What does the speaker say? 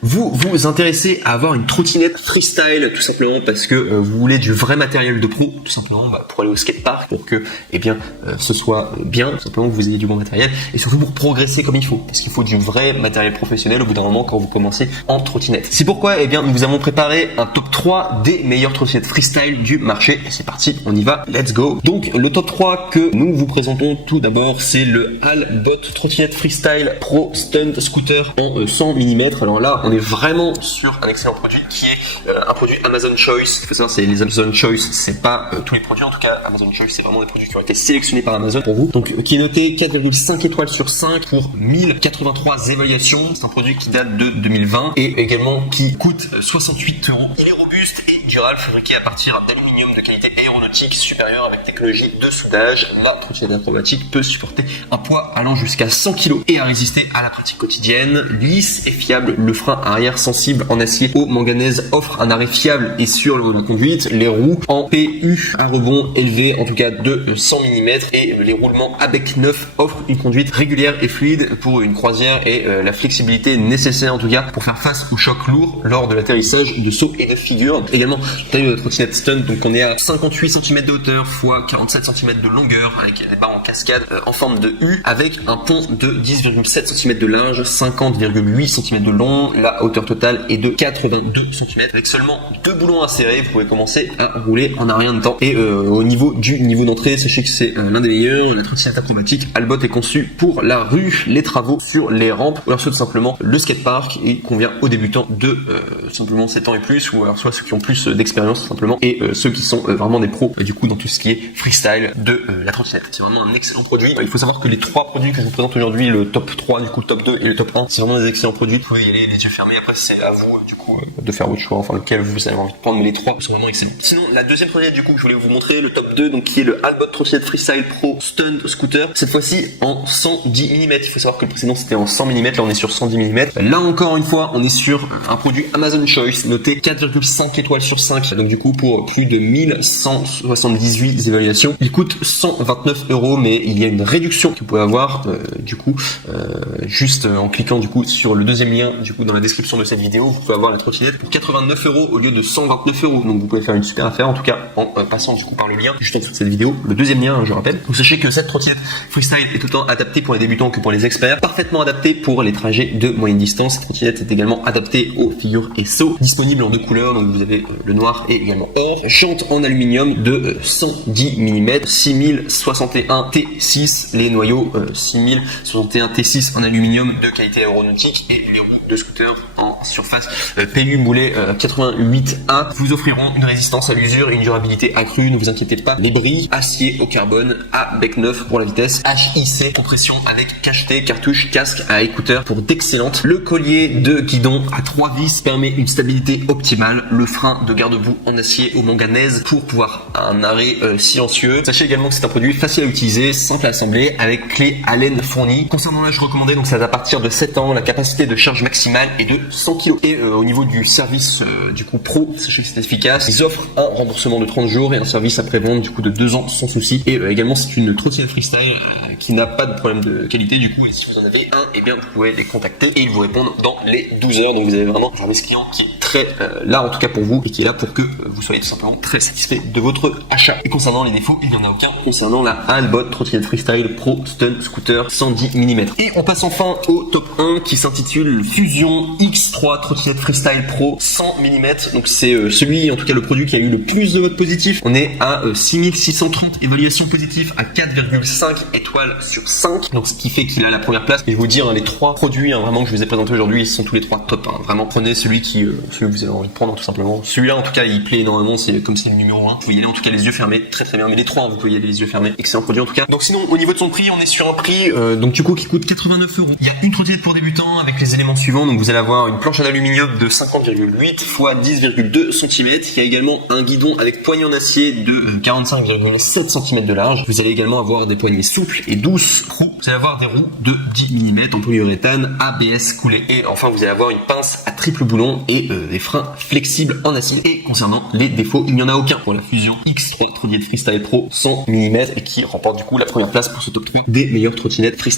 Vous vous intéressez à avoir une trottinette freestyle tout simplement parce que vous voulez du vrai matériel de pro, tout simplement pour aller au skatepark, pour que ce soit bien, tout simplement que vous ayez du bon matériel et surtout pour progresser comme il faut, parce qu'il faut du vrai matériel professionnel au bout d'un moment quand vous commencez en trottinette. C'est pourquoi nous vous avons préparé un top 3 des meilleures trottinettes freestyle du marché et c'est parti, on y va, let's go. Donc le top 3 que nous vous présentons tout d'abord, c'est le Albot trottinette freestyle Pro Stunt Scooter en 100 mm. Alors là on est vraiment sur un excellent produit qui est un produit Amazon Choice. Il faut savoir, c'est les Amazon Choice, c'est pas tous les produits, en tout cas Amazon Choice c'est vraiment des produits qui ont été sélectionnés par Amazon pour vous. Donc qui est noté 4,5 étoiles sur 5 pour 1083 évaluations. C'est un produit qui date de 2020 et également qui coûte 68 €. Il est robuste et durable, fabriqué à partir d'aluminium de qualité aéronautique supérieure avec technologie de soudage. La trottinette acrobatique peut supporter un poids allant jusqu'à 100 kg et à résister à la pratique quotidienne. Lisse et fiable, le frein arrière sensible en acier au manganèse offre un arrêt fiable et sûr lors de la conduite. Les roues en PU à rebond élevé, en tout cas de 100 mm, et les roulements à bec neuf offrent une conduite régulière et fluide pour une croisière et la flexibilité nécessaire en tout cas pour faire face aux chocs lourds lors de l'atterrissage, de saut et de figure. Également taille de trottinette stunt, donc on est à 58 cm de hauteur x 47 cm de longueur avec des barres en cascade en forme de U avec un pont de 10,7 cm de large, 50,8 cm de long. La hauteur totale est de 82 cm avec seulement 2 boulons à serrer. Vous pouvez commencer à rouler en un rien de temps. Et au niveau du niveau d'entrée, sachez que c'est l'un des meilleurs. La trottinette acrobatique Albot est conçue pour la rue, les travaux sur les rampes, ou alors soit tout simplement le skatepark, et convient aux débutants de simplement 7 ans et plus, ou alors soit ceux qui ont plus d'expérience tout simplement, et ceux qui sont vraiment des pros du coup dans tout ce qui est freestyle de la trottinette. C'est vraiment un excellent produit. Il faut savoir que les 3 produits que je vous présente aujourd'hui, le top 3, du coup le top 2 et le top 1, c'est vraiment des excellents produits. Vous pouvez y aller les yeux fermés. Après c'est à vous du coup de faire votre choix, enfin lequel vous avez envie de prendre, mais les 3 sont vraiment excellents. Sinon la deuxième trottinette du coup que je voulais vous montrer, le top 2, donc qui est le Albot trottinette freestyle Pro Stunt Scooter, cette fois-ci en 110 mm. Il faut savoir que le précédent c'était en 100 mm, là on est sur 110 mm. Là encore une fois on est sur un produit Amazon Choice noté 4,5 étoiles sur 5, donc du coup pour plus de 1178 évaluations. Il coûte 129 €, mais il y a une réduction que vous pouvez avoir juste en cliquant du coup sur le deuxième lien du coup dans la description de cette vidéo. Vous pouvez avoir la trottinette pour 89 € au lieu de 129 €. Donc vous pouvez faire une super affaire en tout cas en passant du coup par le lien juste en dessous de cette vidéo, le deuxième lien je rappelle. Donc sachez que cette trottinette freestyle est autant adaptée pour les débutants que pour les experts, parfaitement adaptée pour les trajets de moyenne distance. Cette trottinette est également adaptée aux figures et sauts, disponible en 2 couleurs, donc vous avez le noir et également or, chiante en aluminium de 110 mm, 6061 T6, les noyaux 6061 T6 en aluminium de qualité aéronautique, et les roues de scooter en surface PU moulée 88A vous offriront une résistance à l'usure et une durabilité accrue. Ne vous inquiétez pas, les brilles acier au carbone à bec neuf pour la vitesse, HIC compression avec cacheté, cartouche, casque à écouteurs pour d'excellentes. Le collier de guidon à 3 vis permet une stabilité optimale, le frein de garde-boue en acier au manganèse pour pouvoir un arrêt silencieux. Sachez également que c'est un produit facile à utiliser, simple à assembler, avec clé Allen fournie. Concernant l'âge recommandé, donc c'est à partir de 7 ans, la capacité de charge maximale est de 100 kg. Et au niveau du service du coup pro, sachez que c'est efficace. Ils offrent un remboursement de 30 jours et un service après-vente du coup de 2 ans sans souci. Et également c'est une trottinette freestyle qui n'a pas de problème de qualité du coup. Et si vous en avez un, et bien vous pouvez les contacter et ils vous répondent dans les 12 heures. Donc vous avez vraiment un service client qui est très là en tout cas pour vous et qui est là pour que vous soyez tout simplement très satisfait de votre achat. Et concernant les défauts, il n'y en a aucun concernant la Albot trottinette freestyle Pro Stunt Scooter 110 mm. Et on passe enfin au top 1 qui s'intitule Fusion X3 trottinette freestyle Pro 100 mm. Donc c'est celui, en tout cas le produit qui a eu le plus de votes positifs. On est à 6630 évaluations positives à 4,5 étoiles sur 5. Donc ce qui fait qu'il a la première place. Et je vais vous dire, les 3 produits vraiment que je vous ai présentés aujourd'hui, ils sont tous les 3 top. Vraiment prenez celui que vous avez envie de prendre tout simplement. Celui-là en tout cas il plaît énormément, c'est comme c'est le numéro 1. Vous pouvez y aller en tout cas les yeux fermés, très très bien. Mais les 3 vous pouvez y aller les yeux fermés. Excellent produit en tout cas. Donc sinon au niveau de son prix, on est sur un prix donc du coup qui coûte 89 €. Il y a une trottinette pour débutants avec les éléments suivants. Donc vous allez avoir une planche en aluminium de 50,8 x 10,2 cm. Il y a également un guidon avec poignée en acier de 45,7 cm de large. Vous allez également avoir des poignées souples et douces roues. Vous allez avoir des roues de 10 mm en polyuréthane ABS coulé. Et enfin vous allez avoir une pince à triple boulon et des freins flexibles en acier. Et concernant les défauts, il n'y en a aucun pour la Fusion X3 trottinette freestyle Pro 100 mm et qui remporte du coup la première place pour ce top 3 des meilleures trottinettes freestyle.